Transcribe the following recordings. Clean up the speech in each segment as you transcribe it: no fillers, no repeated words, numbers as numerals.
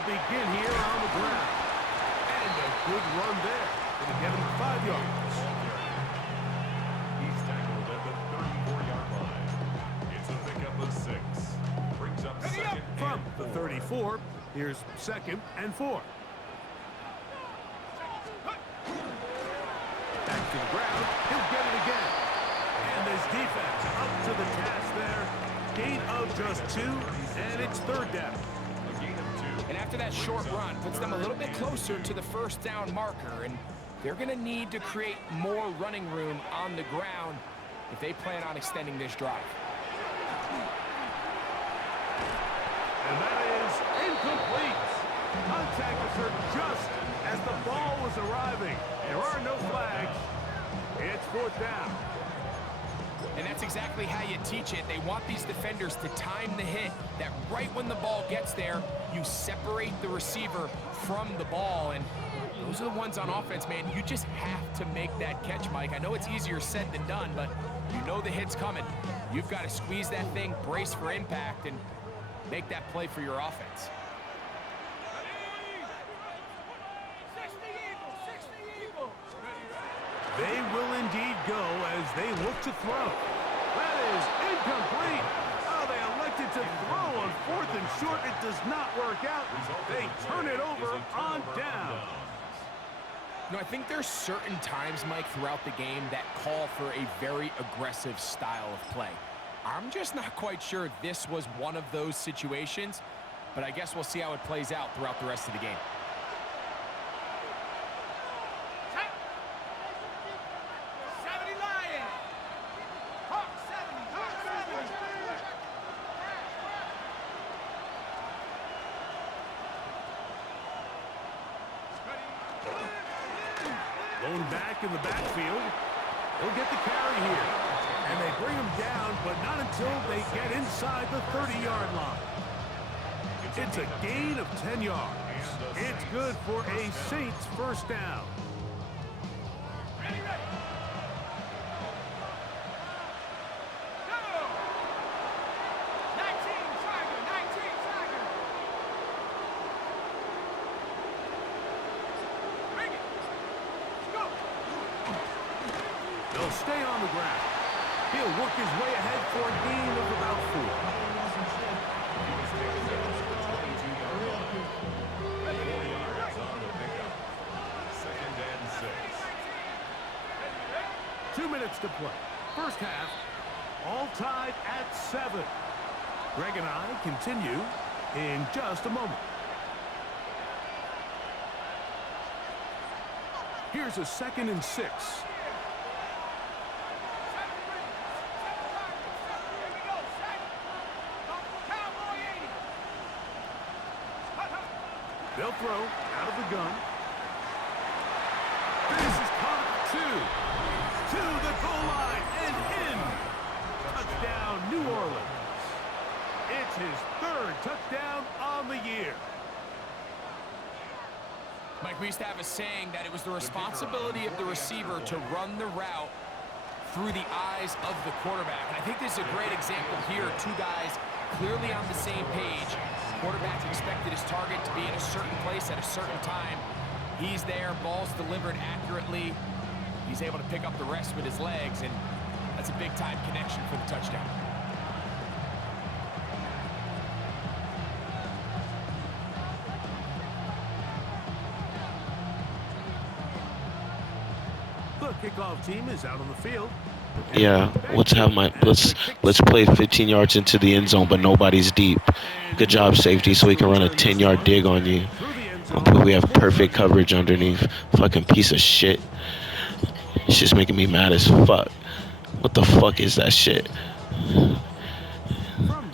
They'll begin here on the ground. And a good run there. Going to get him 5 yards. He's tackled at the 34-yard line. It's a pickup of 6. Brings up second From and the 4. 34, here's 2nd and 4. Back to the ground. He'll get it again. And this defense up to the task there. Gain of just 2, and it's 3rd down. A gain of 2. And after that short run, puts them a little bit closer to the 1st down marker. And they're going to need to create more running room on the ground if they plan on extending this drive. And that is incomplete. Contact occurred just as the ball was arriving. There are no flags. It's 4th down. And that's exactly how you teach it. They want these defenders to time the hit, that right when the ball gets there, you separate the receiver from the ball. And those are the ones on offense, man. You just have to make that catch, Mike. I know it's easier said than done, but you know the hit's coming. You've got to squeeze that thing, brace for impact, and make that play for your offense. They will indeed go as they look to throw. That is incomplete. Oh, they elected to throw on 4th and short. It does not work out. They turn it over on down. You know, I think there's certain times, Mike, throughout the game that call for a very aggressive style of play. I'm just not quite sure this was one of those situations, but I guess we'll see how it plays out throughout the rest of the game. Going back in the backfield. He'll get the carry here. And they bring him down, but not until they get inside the 30-yard line. It's a gain of 10 yards. It's good for a Saints 1st down. They'll stay on the ground. He'll work his way ahead for a gain of about 4. He was taken down to the 22-yard line. 4 yards on the pickup. 2nd and 6. 2 minutes to play. 1st half, all tied at 7. Greg and I continue in just a moment. Here's a 2nd and 6. They'll throw out of the gun. This is caught 2. To the goal line and in. Touchdown, New Orleans. It's his 3rd touchdown on the year. Mike, we used to have a saying that it was the responsibility of the receiver to run the route through the eyes of the quarterback. And I think this is a great example here. 2 guys clearly on the same page. Quarterback expected his target to be in a certain place at a certain time. He's there, ball's delivered accurately. He's able to pick up the rest with his legs, and that's a big-time connection for the touchdown. The kickoff team is out on the field. Yeah, let's play 15 yards into the end zone, but nobody's deep. Good job, safety, so we can run a 10-yard dig on you. We have perfect coverage underneath. Fucking piece of shit. It's just making me mad as fuck. What the fuck is that shit?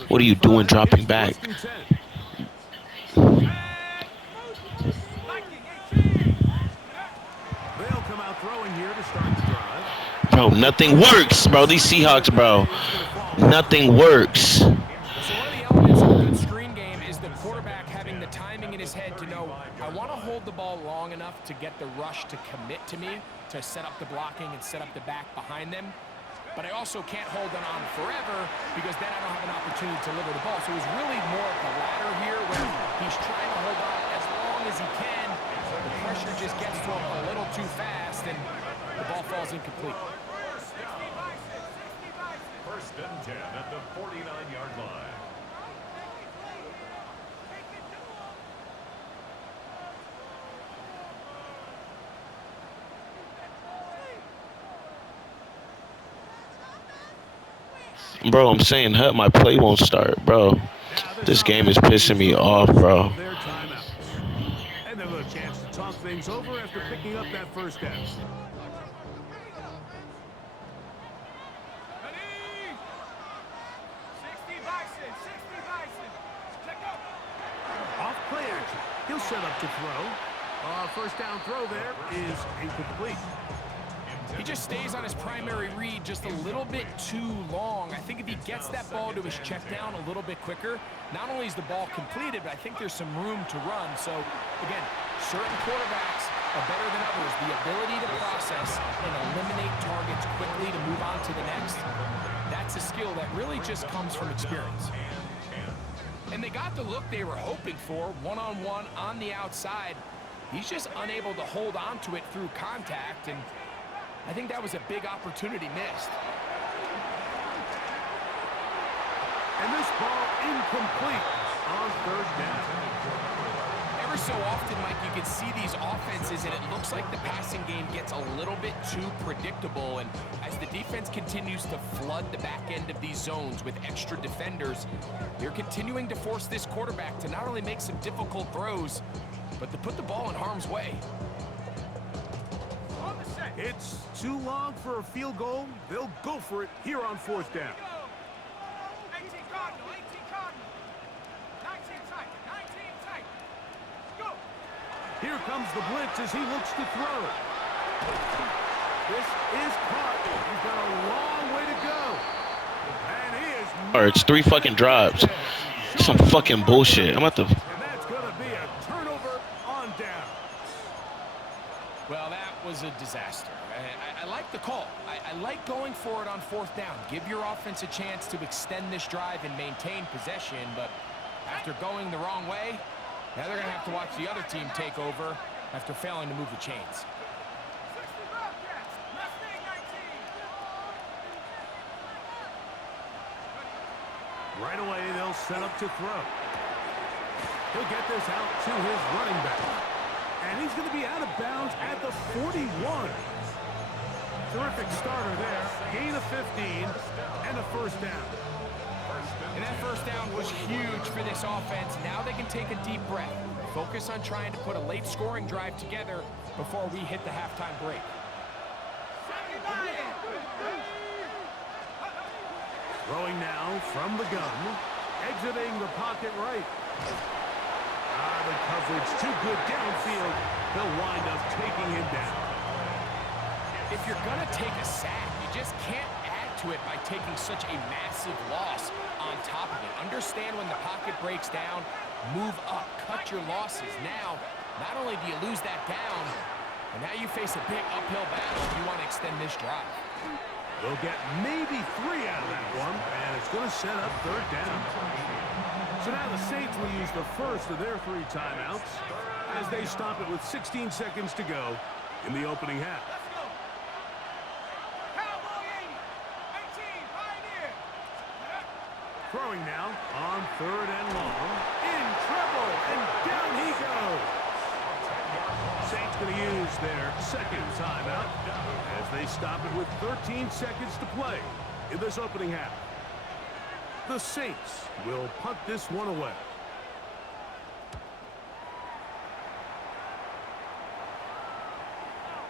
What are you doing dropping back? Bro, nothing works, bro. These Seahawks, bro. Nothing works. So one of the elements of a good screen game is the quarterback having the timing in his head to know, I want to hold the ball long enough to get the rush to commit to me, to set up the blocking and set up the back behind them. but I also can't hold it on forever because then I don't have an opportunity to deliver the ball. So it was really more of the latter here where he's trying to hold on as long as he can. The pressure just gets to him a little too fast, and the ball falls incomplete. First and 10 at the 49-yard line. Bro, I'm saying, Hut, my play won't start, bro. This game is pissing me off, bro. Their timeouts. And they'll have a chance to talk things over after picking up that first down. Off play action. He'll set up to throw. First down throw there is incomplete. He just stays on his primary read just a little bit too long. I think if he gets that ball to his check down a little bit quicker, not only is the ball completed, but I think there's some room to run. So, again, certain quarterbacks are better than others. The ability to process and eliminate targets quickly to move on to the next, that's a skill that really just comes from experience. And they got the look they were hoping for, one-on-one on the outside. He's just unable to hold on to it through contact, and I think that was a big opportunity missed. And this ball incomplete on third down. Ever so often, Mike, you can see these offenses, and it looks like the passing game gets a little bit too predictable. And as the defense continues to flood the back end of these zones with extra defenders, they're continuing to force this quarterback to not only make some difficult throws, but to put the ball in harm's way. It's too long for a field goal. They'll go for it here on fourth down. 18 Cardinal, 18 Cardinal. 19 tight, 19 tight. Go. Here comes the blitz as he looks to throw. This is caught. He's got a long way to go. And he is... Or it's 3 fucking drops. Some fucking bullshit. I'm about to... And that's going to be a turnover on down. Well, that was a disaster. I like the call. I like going for it on fourth down. Give your offense a chance to extend this drive and maintain possession, but after going the wrong way, now they're going to have to watch the other team take over after failing to move the chains. 60 Bobcats, Mustang 19. Right away, they'll set up to throw. He'll get this out to his running back. And he's going to be out of bounds at the 41. Terrific starter there. Gain of 15 and a first down. And that first down was huge for this offense. Now they can take a deep breath. Focus on trying to put a late scoring drive together before we hit the halftime break. Throwing now from the gun. Exiting the pocket right. The coverage too good downfield. They'll wind up taking him down. If you're going to take a sack, you just can't add to it by taking such a massive loss on top of it. Understand when the pocket breaks down, move up, cut your losses. Now, not only do you lose that down, but now you face a big uphill battle if you want to extend this drive. They'll get maybe 3 out of that one, and it's going to set up third down. So now the Saints will use the first of their 3 timeouts as they stop it with 16 seconds to go in the opening half. Let's go. Cowboy 80, 18, Pioneer. Throwing now on third and long. In trouble, and down he goes. Saints going to use their second timeout as they stop it with 13 seconds to play in this opening half. The Saints will punt this one away.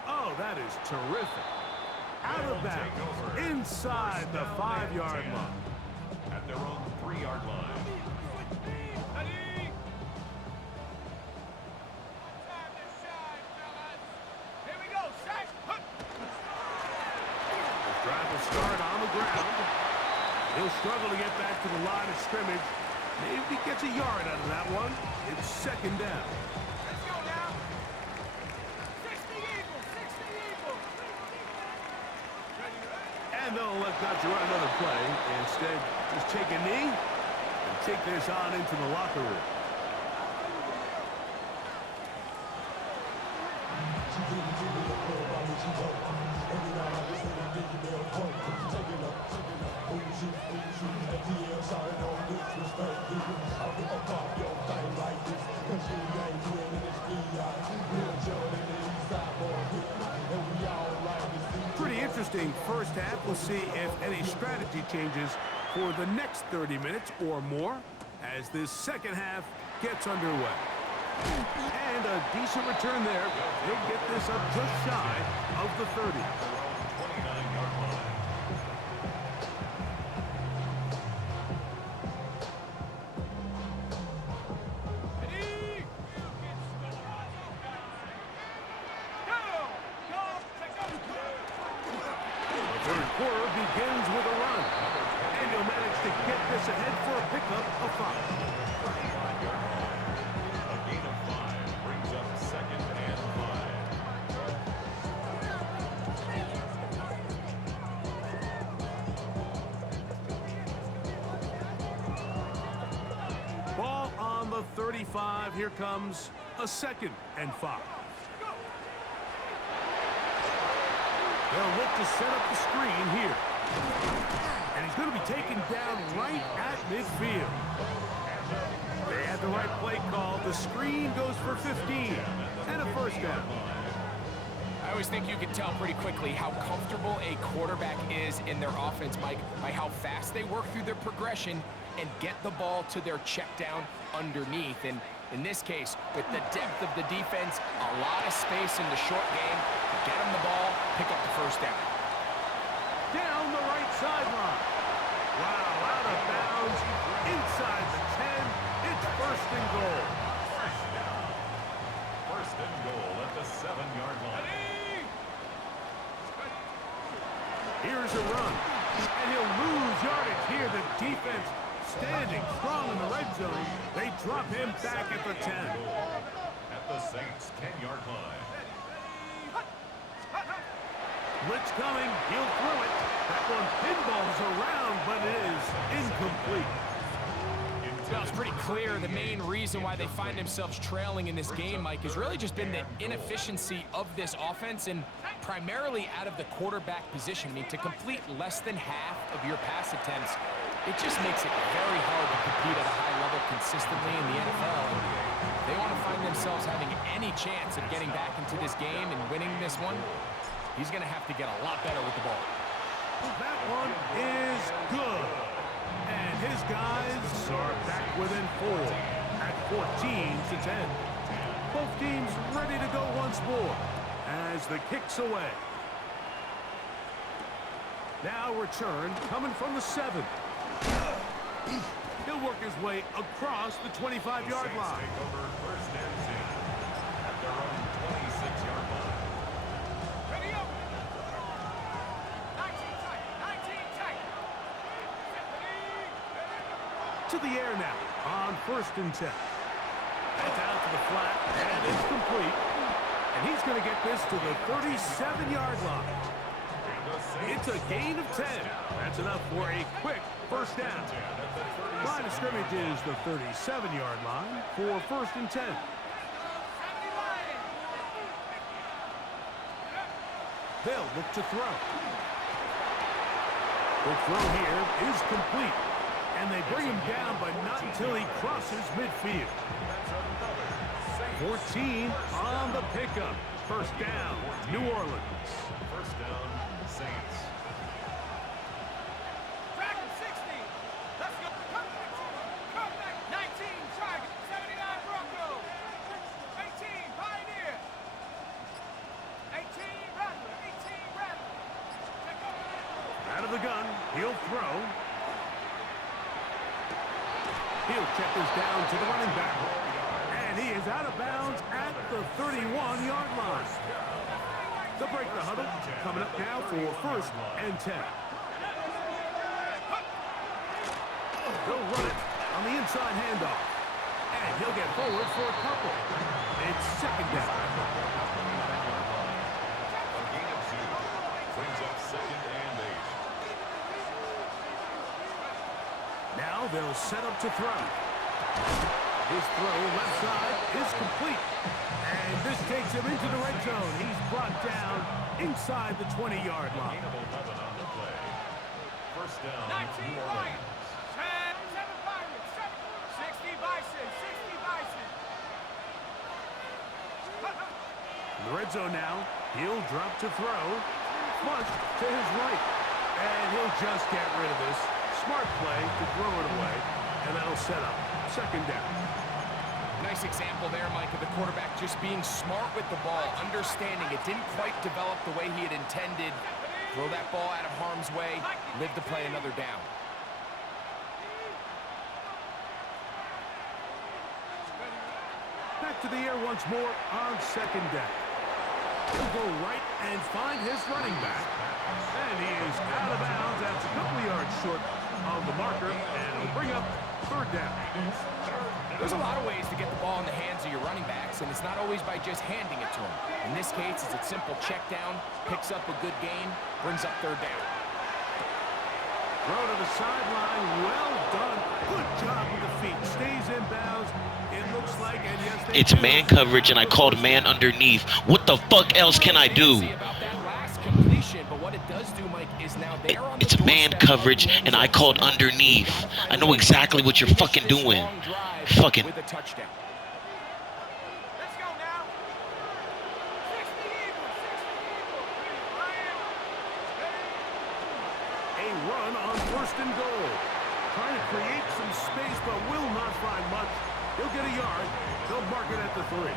Oh, that is terrific. Out of bounds, inside the 5-yard line. At their own 3-yard line. Ready? Time to shine, fellas. Here we go, set. The drive will start on the ground. He'll struggle to get back to the line of scrimmage. Maybe he gets a yard out of that one. It's second down. Let's go now. 60 Eagles, 60 Eagles. And they'll elect not to run another play. Instead, just take a knee and take this on into the locker room. Pretty interesting first half. We'll see if any strategy changes for the next 30 minutes or more as this second half gets underway. And a decent return there. He'll get this up just shy of the 30. 29-yard line. The third quarter begins with a run. And he'll manage to get this ahead for a pickup of 5. 35-yard line. A gain of 5 brings up 2nd and 5. Ball on the 35. Here comes a 2nd and 5. They'll look to set up the screen here. And he's going to be taken down right at midfield. They had the right play call. The screen goes for 15 and a first down. I always think you can tell pretty quickly how comfortable a quarterback is in their offense, Mike, by how fast they work through their progression and get the ball to their check down underneath. And in this case, with the depth of the defense, a lot of space in the short game, get them the ball, pick up the first down. Down the right sideline. Wow, out of bounds, inside the 10. It's 1st and goal. First and goal at the 7-yard line. Here's a run, and he'll lose yardage here. The defense standing strong in the red zone. They drop him back at the 10. At the Saints' 10-yard line. Blitz coming, he'll throw it. That one pinballs around, but it is incomplete. Well, it's pretty clear the main reason why they find themselves trailing in this game, Mike, has really just been the inefficiency of this offense and primarily out of the quarterback position. I mean, to complete less than half of your pass attempts, it just makes it very hard to compete at a high level consistently in the NFL. And they want to find themselves having any chance of getting back into this game and winning this one. He's going to have to get a lot better with the ball. That one is good. And his guys are back within 4 at 14-10. Both teams ready to go once more as the kick's away. Now return coming from the 7. He'll work his way across the 25-yard line. Take over 1st and 10 at their own 26-yard line. Ready up. 19 tight. To the air now on 1st and 10. That's out to the flat, and it's complete. And he's going to get this to the 37-yard line. It's a gain of 10. That's enough for a quick first down. Line of scrimmage is the 37-yard line for 1st and 10. They'll look to throw. The throw here is complete. And they bring him down, but not until he crosses midfield. 14 on the pickup. First down, New Orleans. First down, Saints. Back at 60. Let's go. Come back. 19 Target. 79 Broncos. 18 Pioneer. 18 Rattler. 18 Rattler. Take over. Out of the gun, he'll throw. He'll check this down to the running back. And he is out of bounds at the 31-yard line. They'll break the huddle. Coming up now for 1st and 10. They'll run it on the inside handoff. And he'll get forward for a couple. It's 2nd down. A gain of 2 brings up 2nd and 8. Now they'll set up to throw. His throw left side is complete. And this takes him into the red zone. He's brought down inside the 20-yard line. Gain of 11 on the play. First down, 19 New Lions. Orleans. 7 Pirates. 60 Bison. 60 Bison. In the red zone now, he'll drop to throw. Flush to his right. And he'll just get rid of this. Smart play to throw it away. And that'll set up second down. Nice example there, Mike, of the quarterback just being smart with the ball, understanding it didn't quite develop the way he had intended. Throw that ball out of harm's way, live to play another down. Back to the air once more on second down. He'll go right and find his running back. And he is out of bounds. That's a couple yards short of the marker. And it'll bring up third down. There's a lot of ways to get the ball in the hands of your running backs, and it's not always by just handing it to them. In this case, it's a simple check down, picks up a good gain, brings up third down. Throw to the sideline. Well done. Good job with the feet. Stays in bounds. It looks like, and yes, It's man coverage, and I called man underneath. What the fuck else can I do? About that last completion, but what it does do, Mike, is now they're on the It's man doorstep coverage, and I called underneath. I know exactly what you're fucking doing. Fucking. with a touchdown. Let's go now. 60 Eagles. 60 Eagles. Lions. a run on first and goal. Trying to create some space, but will not find much. He'll get a yard. They'll mark it at the 3.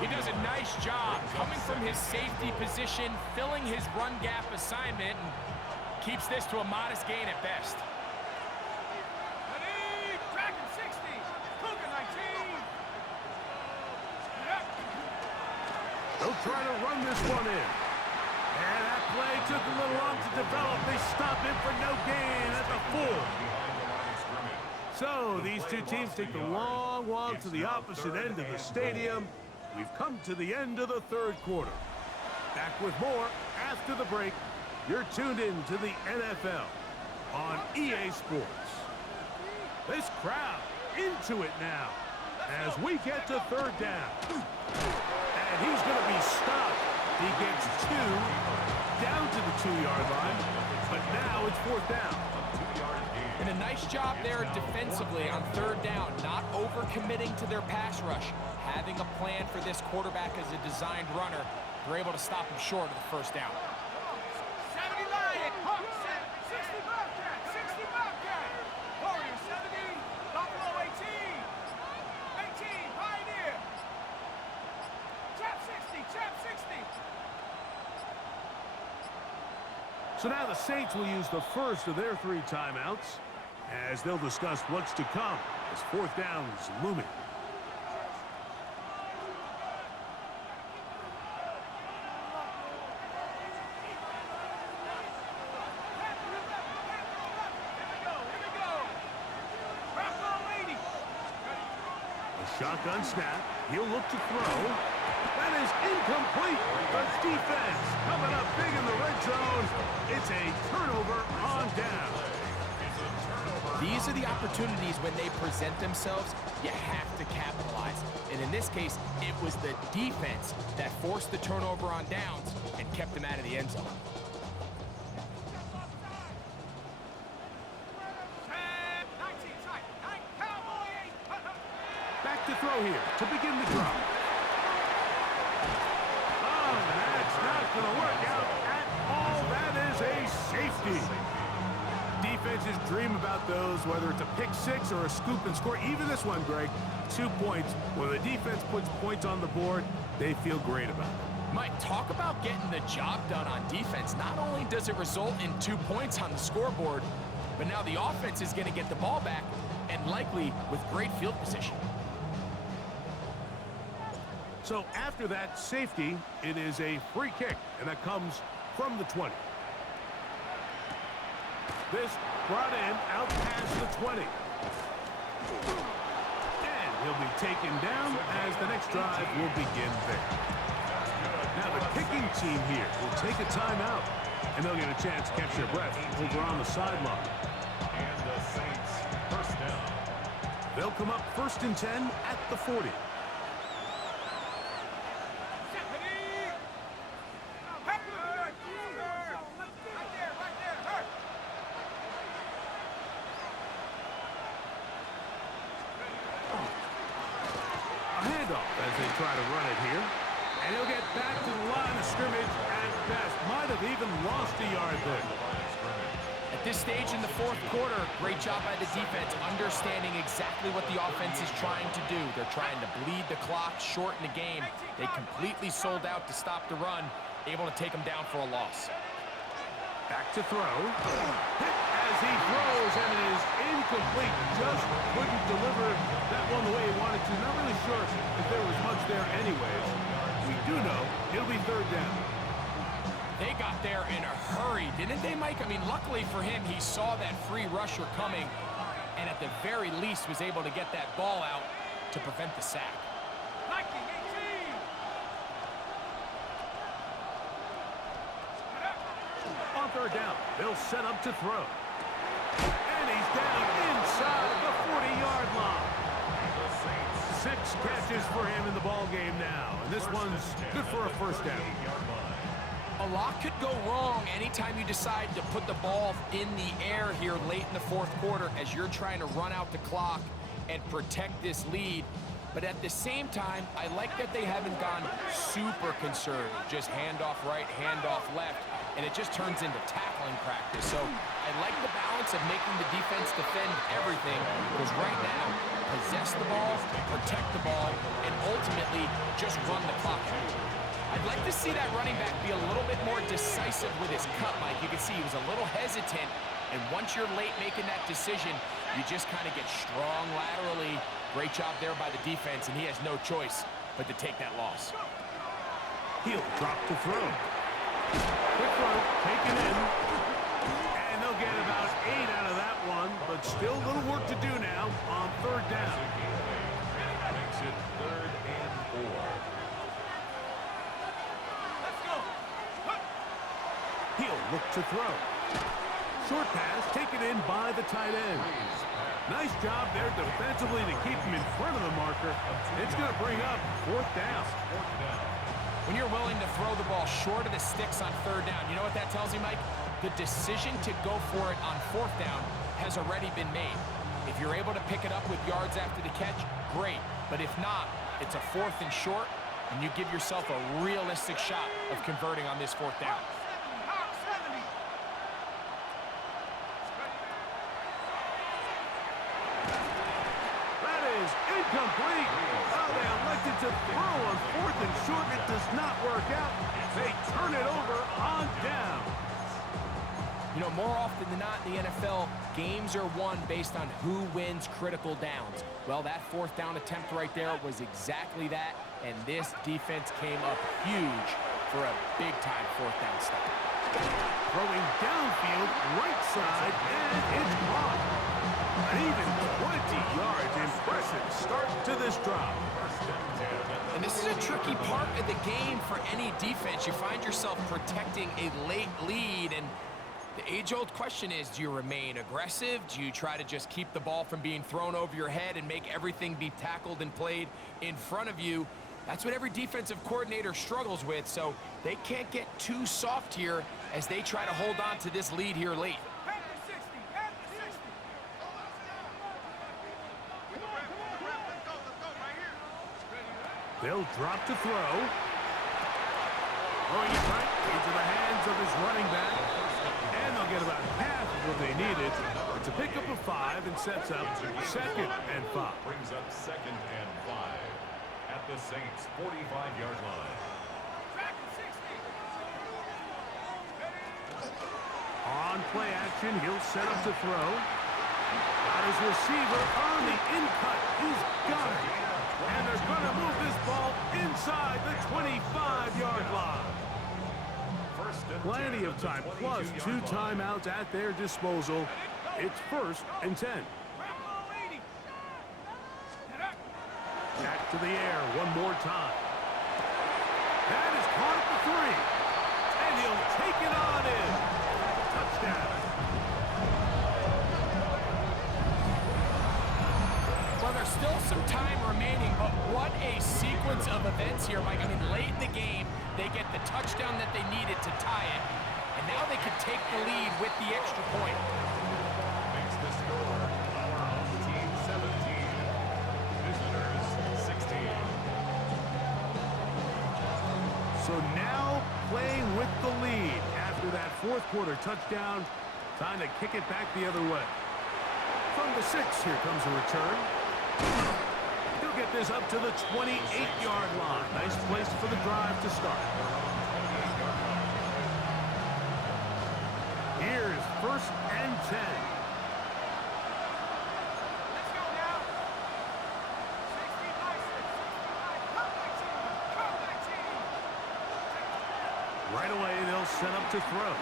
He does a nice job coming from his safety position, filling his run gap assignment, and keeps this to a modest gain at best. Ready. Dragon 60. Cougar 19. Yep. They'll try to run this one in. And that play took a little long to develop. They stop it for no gain at the 4. So these two teams take the long walk to the opposite end of the stadium. We've come to the end of the third quarter. Back with more after the break. You're tuned in to the NFL on EA Sports. This crowd into it now as we get to third down. And he's going to be stopped. He gets 2 down to the 2-yard line, but now it's fourth down. And a nice job there defensively on third down, not overcommitting to their pass rush, having a plan for this quarterback as a designed runner. They're able to stop him short of the first down. 70 Lions. Hawks 60 Bobcat. 60 Bobcat. Warriors 70. Buffalo 18. 18 Pioneer. Chap 60. Chap 60. So now the Saints will use the first of their 3 timeouts as they'll discuss what's to come as fourth down is looming. A shotgun snap. He'll look to throw. That is incomplete. The defense coming up big in the red zone. It's a turnover on down. These are the opportunities when they present themselves, you have to capitalize. And in this case, it was the defense that forced the turnover on downs and kept them out of the end zone. Back to throw here to begin the drive. Oh, that's not going to work out at all. That is a safety. Defenses dream about those, whether it's a pick 6 or a scoop and score. Even this one, Greg, 2 points. When the defense puts points on the board, they feel great about it. Mike, talk about getting the job done on defense. Not only does it result in 2 points on the scoreboard, but now the offense is going to get the ball back, and likely with great field position. So after that safety, it is a free kick, and that comes from the 20. This brought in out past the 20. And he'll be taken down as the next drive will begin there. Now the kicking team here will take a timeout, and they'll get a chance to catch their breath over on the sideline. And the They'll come up 1st and 10 at the 40. As they try to run it here. And he'll get back to the line of scrimmage at best. Might have even lost a yard there. At this stage in the fourth quarter, great job by the defense, understanding exactly what the offense is trying to do. They're trying to bleed the clock, shorten the game. They completely sold out to stop the run, able to take them down for a loss. Back to throw. Hit as he throws, and it is incomplete. Just couldn't deliver that one the way he wanted to. Not really sure if there was much there anyways. We do know it'll be 3rd down. They got there in a hurry, didn't they, Mike? I mean, luckily for him, he saw that free rusher coming, and at the very least was able to get that ball out to prevent the sack. On 3rd down, they'll set up to throw. And he's down inside the 40-yard line. 6 catches for him in the ball game now. And this one's good for a 1st down. A lot could go wrong anytime you decide to put the ball in the air here late in the fourth quarter as you're trying to run out the clock and protect this lead. But at the same time, I like that they haven't gone super conservative. Just handoff right, handoff left, and it just turns into tackling practice. So I like the balance of making the defense defend everything, because right now, possess the ball, protect the ball, and ultimately just run the clock out. I'd like to see that running back be a little bit more decisive with his cut, Mike. You can see he was a little hesitant, and once you're late making that decision, you just kind of get strong laterally. Great job there by the defense, and he has no choice but to take that loss. He'll drop to throw. Quick throw, taken in. And they'll get about 8 out of that one, but still a little work to do now on 3rd down. Makes it 3rd and 4. He'll look to throw. Short pass taken in by the tight end. Nice job there defensively to keep him in front of the marker. It's going to bring up 4th down. When you're willing to throw the ball short of the sticks on 3rd down, you know what that tells you, Mike? The decision to go for it on 4th down has already been made. If you're able to pick it up with yards after the catch, great. But if not, it's a 4th and short, and you give yourself a realistic shot of converting on this 4th down. Incomplete. Oh, they elected to throw on 4th and short. It does not work out. They turn it over on down. You know, more often than not in the NFL, games are won based on who wins critical downs. Well, that 4th down attempt right there was exactly that, and this defense came up huge for a big-time 4th down stop. Throwing downfield, right side, and it's caught. An even 20 yards. Impressive start to this drive. And this is a tricky part of the game for any defense. You find yourself protecting a late lead, and the age-old question is, do you remain aggressive? Do you try to just keep the ball from being thrown over your head and make everything be tackled and played in front of you? That's what every defensive coordinator struggles with, so they can't get too soft here as they try to hold on to this lead here late. They'll drop to throw. Throwing it right into the hands of his running back. And they'll get about half of what they needed. It's a pickup of 5 and sets up 2nd and 5. Brings up 2nd and 5 at the Saints' 45-yard line. On play action, he'll set up to throw. Got his receiver on the in-cut. He's got it. And they're going to move this ball inside the 25-yard line. Plenty of time, plus 2 timeouts at their disposal. It's 1st and 10. Back to the air one more time. That is caught at the 3. And he'll take it on in. Touchdown. Well, some time remaining, but what a sequence of events here, Mike. I mean, late in the game, they get the touchdown that they needed to tie it, and now they can take the lead with the extra point. Makes the score our home team 17, visitors 16. So now playing with the lead after that fourth quarter touchdown. Time to kick it back the other way. From the 6, here comes a return. He'll get this up to the 28-yard line. Nice place for the drive to start. Here's 1st and 10. Let's go now. 65, 65. Comeback team. Right away, they'll set up to throw.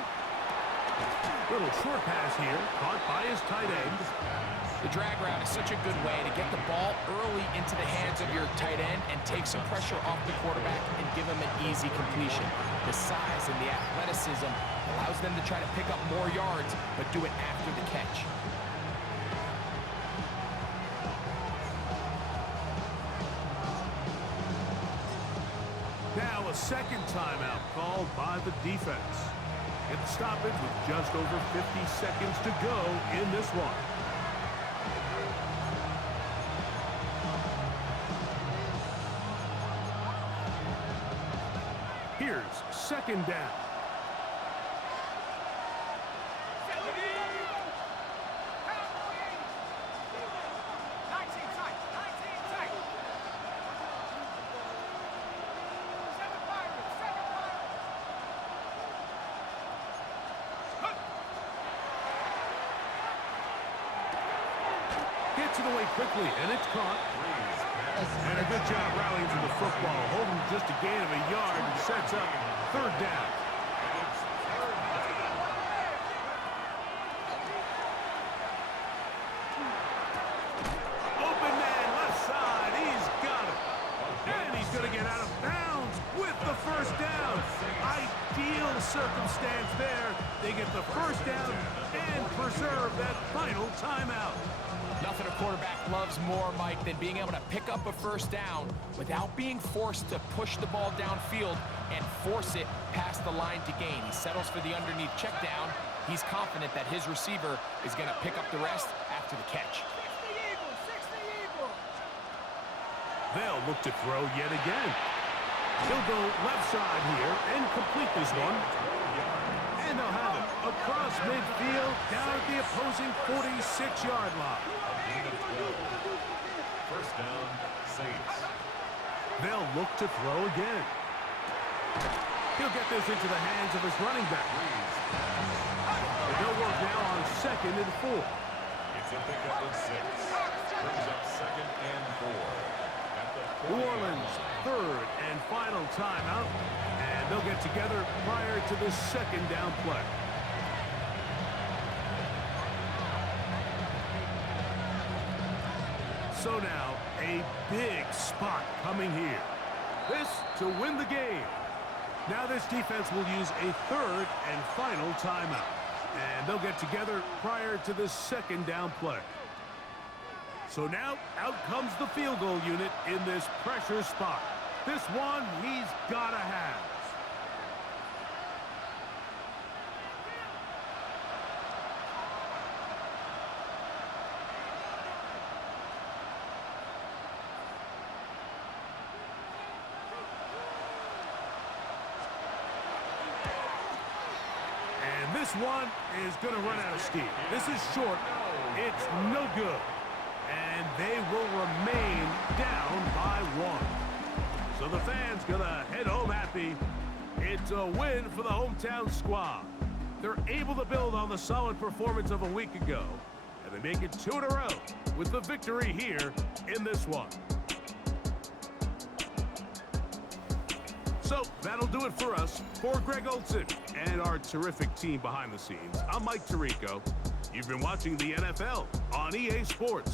Little short pass here, caught by his tight end. The drag route is such a good way to get the ball early into the hands of your tight end and take some pressure off the quarterback and give him an easy completion. The size and the athleticism allows them to try to pick up more yards, but do it after the catch. Now a second timeout called by the defense. Get the stoppage with just over 50 seconds to go in this one. Here's 2nd down. Gets it away quickly, and it's caught. And a good job rallying to the football, holding just a gain of a yard and sets up 3rd down. Open man, left side, he's got it. And he's going to get out of bounds with the 1st down. Ideal circumstance there. They get the 1st down and preserve that final timeout. Nothing a quarterback loves more, Mike, than being able to pick up a 1st down without being forced to push the ball downfield and force it past the line to gain. He settles for the underneath check down. He's confident that his receiver is going to pick up the rest after the catch. 60 Eagle. They'll look to throw yet again. He'll go left side here and complete this one. And they'll have it across midfield down at the opposing 46-yard line. 1st down, Saints. They'll look to throw again. He'll get this into the hands of his running back. They'll work now on 2nd and 4. It's a pickup of 6. Brings up 2nd and 4. At the New Orleans' 3rd and final timeout. And they'll get together prior to this 2nd down play. So now, a big spot coming here. This to win the game. Now this defense will use a 3rd and final timeout. And they'll get together prior to this 2nd down play. So now, out comes the field goal unit in this pressure spot. This one he's got to have. And this one is going to run out of steam. This is short. It's no good. And they will remain down by 1. So the fans gonna head home happy. It's a win for the hometown squad. They're able to build on the solid performance of a week ago, and they make it 2 in a row with the victory here in this one. So that'll do it for us. For Greg Olson and our terrific team behind the scenes, I'm Mike Tirico. You've been watching the NFL on EA Sports.